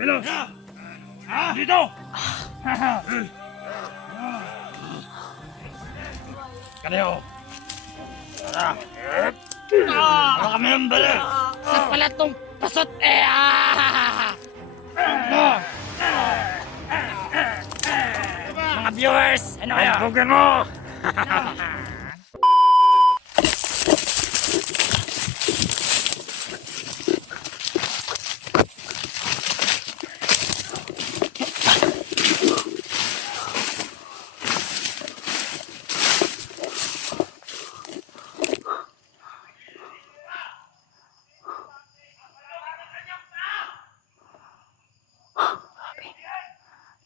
kumilos! Dito! Kanayo! Tara! Baka kami ng bala! Sa pala tong pasot Mga viewers, ano kaya? Pagbukin mo!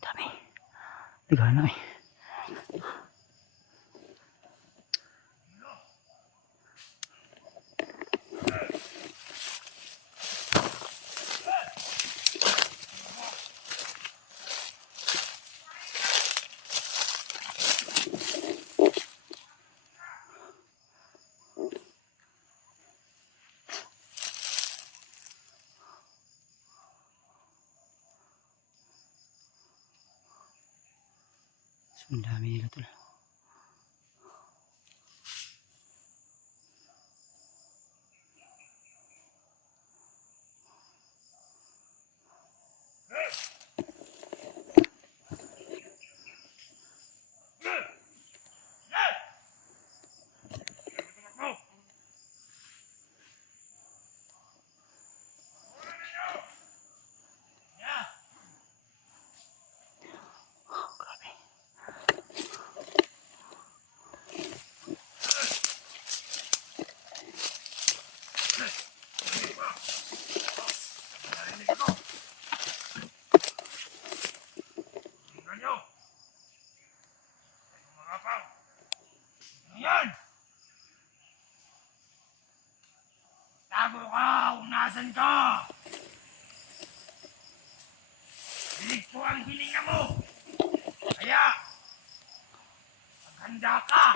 Dami. Tigana eh. Ang dami nila tol. Ayan! Tago ka kung nasan ka! Hilig ko ang hilinga mo! Kaya, maghanda ka!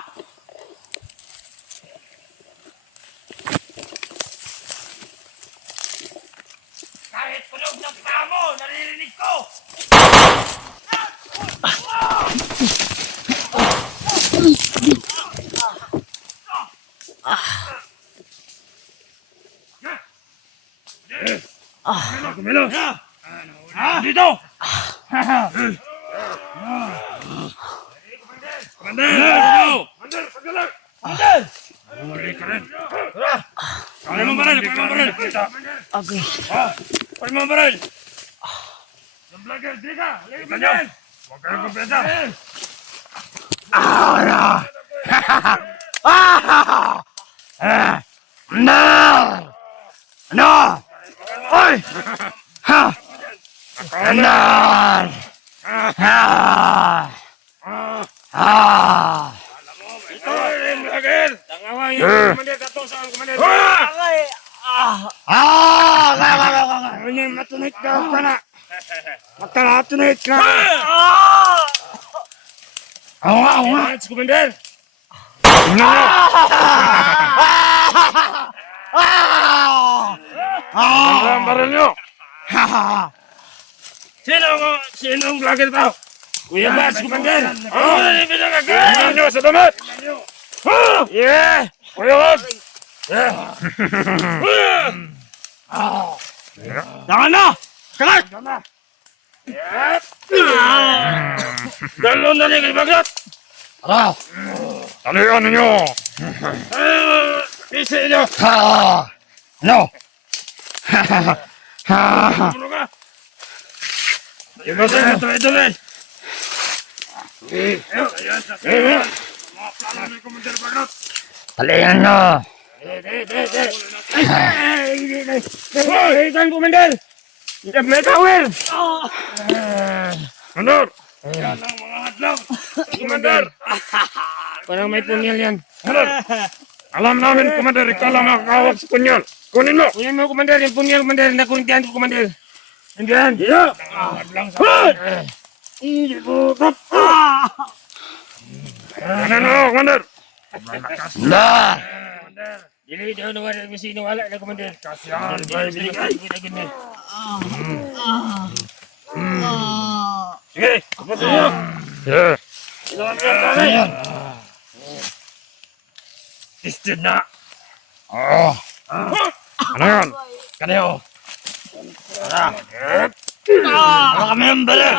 Kahit tunog ng paa mo, naririnig ko! Kumilos! Dito! Commander! Commander! Pagdalag! Commander! Huli ka rin! Pwede mo baril! Pwede mo baril! Okay. Pwede mo baril! Yung vlogger, di ka! Halika nyo! Huwag kayong kumpensa! No! No! Oy! Ha! No! Ito yung vlogger! Tangawang yung commander kato sa commander! Ano yung matunit ka ka na? Magkalatunit ka! Oo nga! Commander! Ano ang baril nyo? Sino ang vlogger tao? Kuya Bas, Commander! Oo, nalibig agad! Tingnan nyo sa damat! Yeah! Kuya Bas! Yeah! Tangan na! Sakat! Yeah! Dalo na rin ibagat! Tara! Ano yung ano nyo? Isi nyo! No! Ano ka? Ibasin mo ito, idol eh! Ayan, sa mga plano ni Commander Bagat! Talihan na! Hey, saan Commander? May tower! Commander! Yan ang mga hadlaw! Commander! Parang may punyal yan. Commander! Alam namin, Commander, ikaw lang makakawag sa punyal. Kunin mo! Kunin mo, Commander, yung punyal, Commander. Nakunintihan ko, Commander. Indihan! Yeah! Hadlang sa punyal. Hindi po, tap! Ano, Commander? Malakas Na! Commander! Dili daw na wala sino wala na commander. Kasyan ba binigay? Sige, tapos niyo. Yeah. Ayan. Tested na. Oh. Ano yan? Kaniyo. Ano kami ang bala?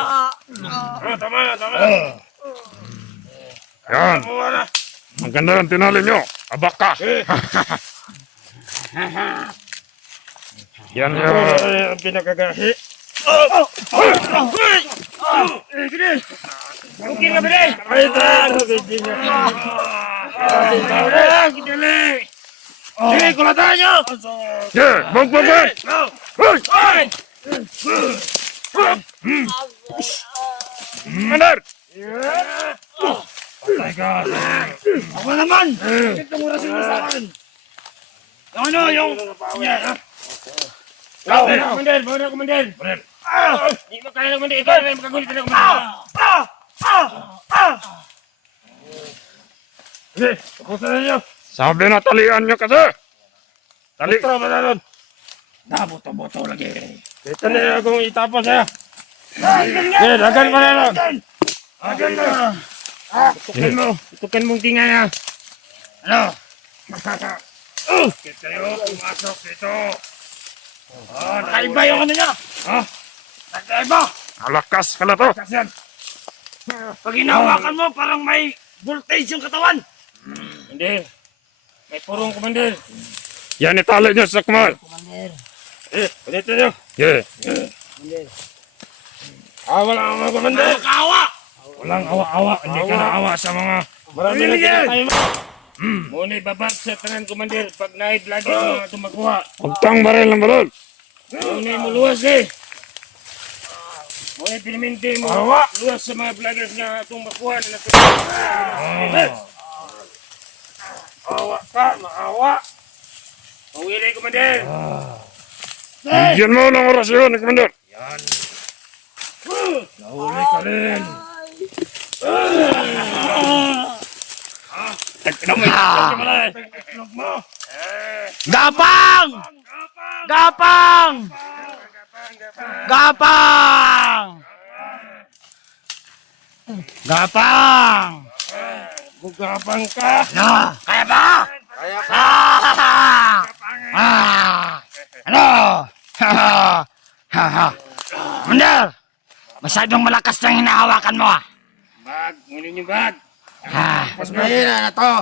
Tama na, tama na. Yan. Wala. Ang ganda ng tinali nyo. Abak ka. Yan yung... Ang pinakagahi. Okay na ba rin? Ay, sige, kulatan nyo! Yeah, magbabay! Hoy! Commander! Patay ka! Ako naman! Itong oras yung sa akin! Yung ano, yung... Commander! Bawala, Commander! Hindi mo kaya, Commander! Ikaw na makagulit na, Commander! Sige, tapusin na nyo! Sabi na talian nyo kasi! Tali! Ito ba na nun? Nabuto-buto lagi. Ito na akong itapos ha. Sige, dagan pa na lang. Dagan na. Tutukin mo. Tutukin mong tinga na. Ano? Bakit kayo pumasok dito? Nakaiba yung ano niya! Nagkaiba. Malakas pala to! Kasi yan. Pag hinawakan mo, parang may voltage yung katawan! Hindi. May purong, Commander. Yan itali nyo sa kumal! Dito nyo. Yeah! Wala mga Commander. Kawa! Walang awa-awa. Hindi ka naawa sa mga marami na pinatay mo. Muna ibabag sa tanan, Commander. Pag na-vlog yung mga tumakuha. Huwag baril ng balon! Muna mo luwas eh. Muna pinaminti mo. Luwas sa mga vloggers na itong makuha na natutuwa. Awa ka, maawa. Mawili, Commander. Bigyan mo ng orasyon, Commander! Nahuli ka rin. Gapang! Gapang! Gapang! Gapang! Gugapang ka. Ano? Kaya ba? Kaya ka. Ano? Commander! Masyadong malakas na hinahawakan mo ah! Bag, ngunit yung bag. Mas mahina na to!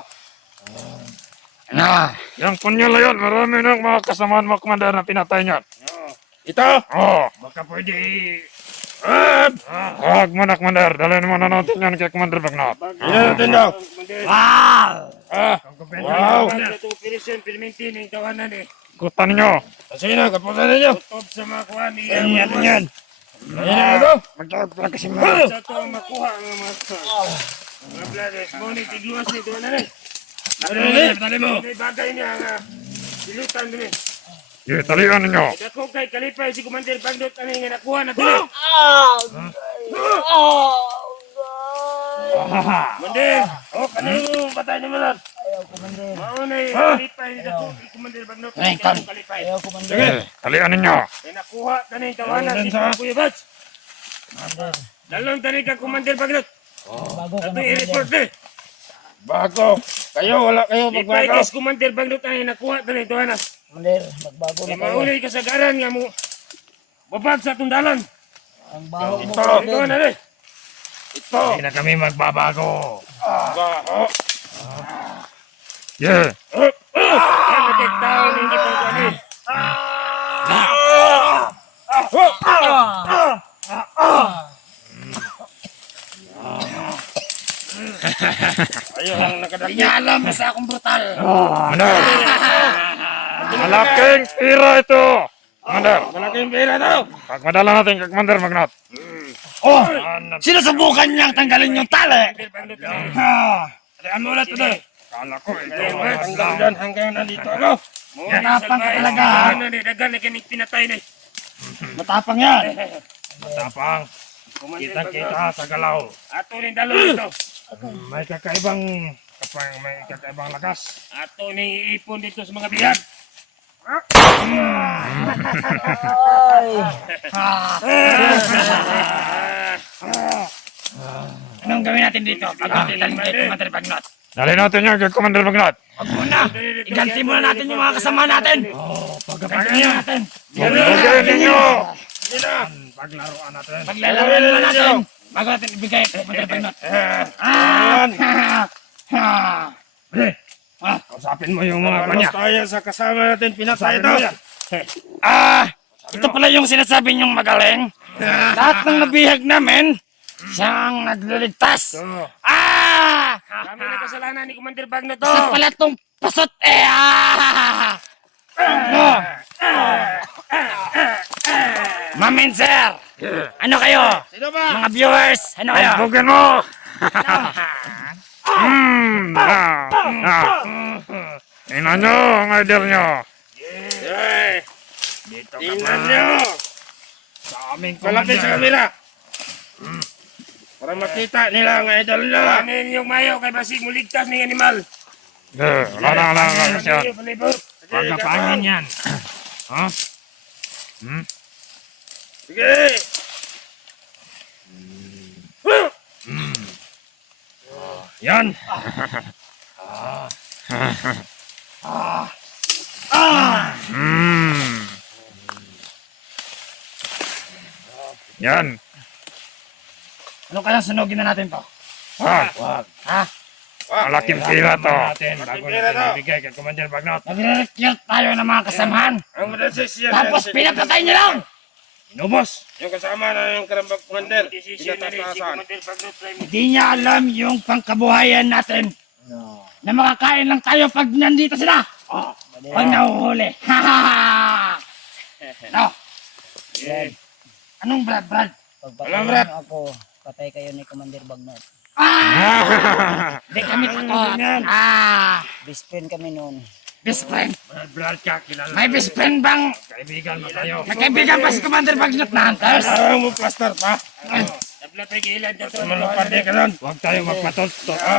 Ano? Yung punyal na yun, marami ng mga kasamaan mo, Commander, na pinatay niyan. Ito. Oo! Baka pwede. Huwag mo na, Commander. Dalhin mo na natin yan kay Commander Bagnat. Yan natin daw. Wow! Wow. Ito operasyon, pilmintin yung tawanan eh. Kutan nyo! Kasi na, kapusan ninyo. Tutob sa mga kuha niya. Yan, yan! Ayan na ito. Magkakapag kasi mo. Sa ito ang makuha ang mga brothers. Ngunit igluwas nito na rin. Dali mo. May bagay niya nga. Silutan din eh. Yeah, talian ninyo. Dako kay Kalipay si Commander Bagdot ano nga nakuha na dito. Commander! Kanino patay ni Malan? Ayaw, Commander. Maunay, Kalipay dito. Commander Bagdot. Kalipay. Ayaw, Commander. Talian ninyo. Kaya nakuha tanin tawanan si Kuya Bats. Dalong tanin ka Commander Bagdot. Ito i-report eh. Bago. Kayo, wala kayo magbago. Lipay kay Commander Bagdot ano nakuha tanin tawanan. Commander, magbago na kayo. Mauli kasagaran nga mo. Babag sa tundalan. Ang baho mo, Ito Commander. na rin. Ito. Hindi na kami magbabago. Baho. Yeah. Yan nagkagtao hindi pa kami. Ayun ang nakadakit. Alam, basta akong brutal. Ano? Malaking pira ito. Commander. Malaking pera daw. Pagmadala natin kay Commander Magnat. Oh! Sinusubukan niyang tanggalin yung tali. Tandaan mo ulit ito. Kala ko ito. Hanggang dyan, hanggang nandito ako. Matapang ka talaga. Dagan na kinig pinatay na. Matapang yan. Matapang. Kita-kita sa galaw. Ato rin dalo ito. May kakaibang pang may kakaibang lakas. Ato ning iipon dito sa mga bihag. Anong gawin natin dito? Pagkatilan kay Commander Bagnot. Dali natin yan kay Commander Bagnot. Huwag muna. Iganti muna natin yung mga kasama natin. Pagkatilan natin. Bugay ninyo! Paglaruan natin. Paglalaroan naman natin. Bago natin ibigay kay Commander Bagnot. Kausapin mo yung mga kanya. Tayo sa kasama natin, pinatay ito. Ito pala yung sinasabi niyong magaling. Lahat ng nabihag namin, siyang nagliligtas. Kami na kasalanan ni Commander Bagnot to. Isa pala tong pasot eh. Mamin sir, ano kayo? Sino ba? Mga viewers, ano kayo? Bugyan mo! Tingnan nyo ang idol nyo. Tingnan nyo. Sa aming Malapit sa kamera. Para makita nila ang idol nyo. Kanin yung mayo kay basig muligtas ng animal. Wala na siya. Pagkapangin yan. Ha? Sige. Yan. Yan. Ano kaya sunugin na natin to? Wag. Malaking pira to. Bago natin ibigay kay Commander Bagnot. Nagre-recruit tayo ng mga kasamahan. Ang madasisyon. Tapos pinapatay niyo lang! Inubos. Yung kasama na yung karambag commander. Pinatasasan. Hindi niya alam yung pangkabuhayan natin. Na makakain lang tayo pag nandito sila. Pag nahuhuli. No. Anong Brad? Alam, Brad. Ako, patay kayo ni Commander Bagnot. Hindi kami takot. Best friend kami noon. Best friend. Brad ka, kilala. May best friend bang Kaibigan mo tayo. nagkaibigan pa si Commander Bagnot na hunters? Ang mo plaster pa. Naplatay kay ilan dito. Malupad ka nun. Huwag tayo magpatot.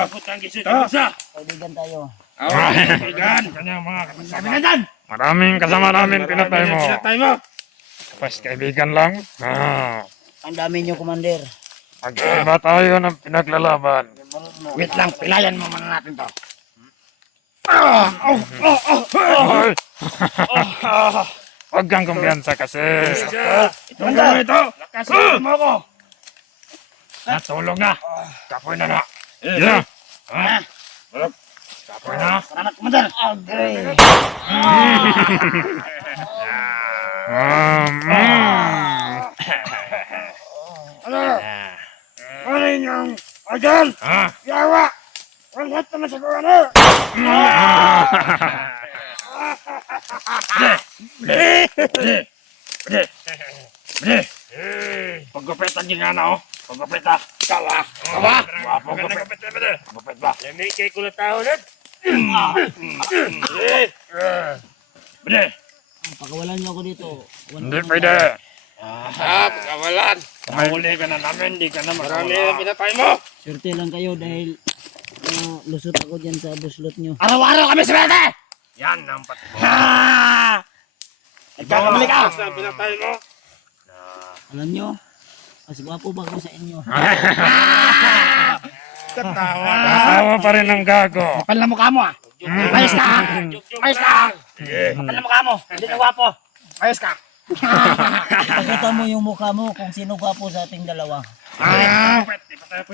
Putang gisut. Isa. Kaibigan tayo. Kaibigan. Kanyang mga Sabi na dyan. maraming kasama namin pinatay mo. Pinatay mo. Pas kaibigan lang. Ang dami niyo, Commander. Mag-iba tayo ng pinaglalaban. Wait lang, pilayan mo muna natin to. Hoy! Huwag kang kumpiyansa kasi. Itong gawin ito. Lakasin mo ko. Natulog na. Kapoy na na. Yeah. Kapoy na. Salamat, Commander. Ano yung agad? Yawa. Wala naman sa ano. Paggupitan din nga na, oh. Paggupitan. Kawa. Wapo gupit. Gupit ba? Lamig kay kulat tao na. Pakawalan niyo ako dito. Hindi pwede. Pagkawalan. Mahuli ka na namin, di ka na Marami makawala. na pinatay mo. Swerte lang kayo dahil lusot ako dyan sa buslot niyo. Araw-araw kami swerte! Yan ang pati mo. Nagkakamali ka! Basta pinatay mo. Alam niyo, mas gwapo ba ako sa inyo? Katawa. Tawa pa rin ang gago. Kapal na mukha mo ah! Ayos ka! Ayos ka! Kapal na mukha mo! Hindi na gwapo! Ayos ka! Pakita mo yung mukha mo kung sino gwapo sa ating dalawa.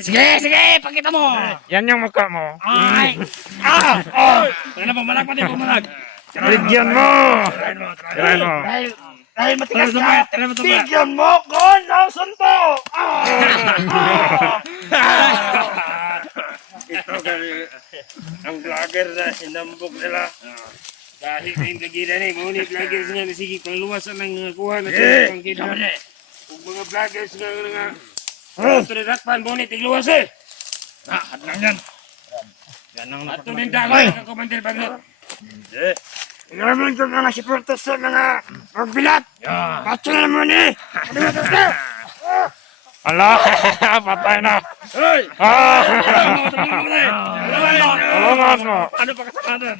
Sige! Sige! Pakita mo! Yan yung mukha mo. Ay! Tara na pumalag pati pumalag. Bigyan mo. Tirahin mo. Dahil matigas ka! Bigyan mo ko ng suntok! Ito kami, ang vlogger na hinambog nila. Dahil kayong dagira na eh, mga vloggers nga sige, pangluwasan ng kuha na ito pang kita. Kung mga vloggers nga tulirakpan, bunit, igluwas eh. At lang yan. At tunin daloy, ang Commander Bagnot. Inamin ko nga si Porto sa mga magbilat. Patso na mo ni. Ala, patay na. Hoy! Ah! Tulungan Tulungan mo. Ano pa kasalanan?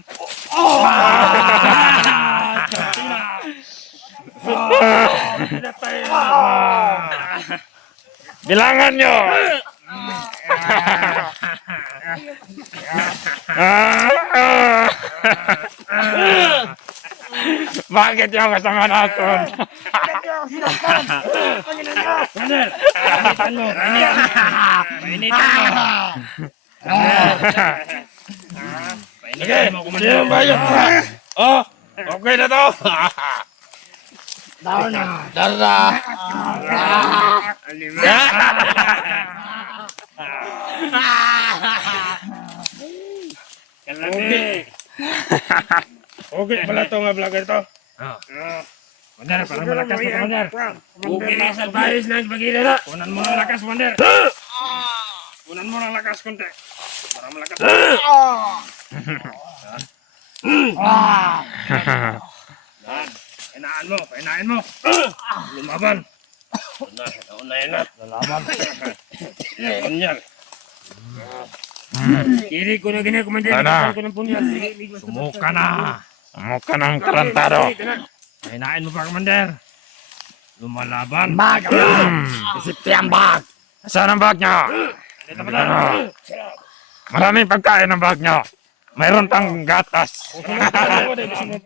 Pinatay na. Bilangan nyo. Bakit yung kasama natin? Commander! Painitan mo! Painitan mo! Painitan mo, Commander! Oh! Okay na to! Darna! Okay. Okay pala to nga vlogger to. Commander, parang malakas na Commander. Okay na sa bayis ng bagila na. Kunan mo ng lakas, Commander. Kunan mo ng lakas, konti. Parang malakas. Painain mo. Lumaban. Unahin na. Lalaban. Ganyan. Kiri ko na ganyan, Commander. Ano? Ko ng punyal. Sumuka na. Mukha ng tarantado. Painain mo pa, Commander. Lumalaban. Isipin bag. Saan ang bag niya? Ano? Maraming pagkain ang bag niya. Mayroon pang gatas.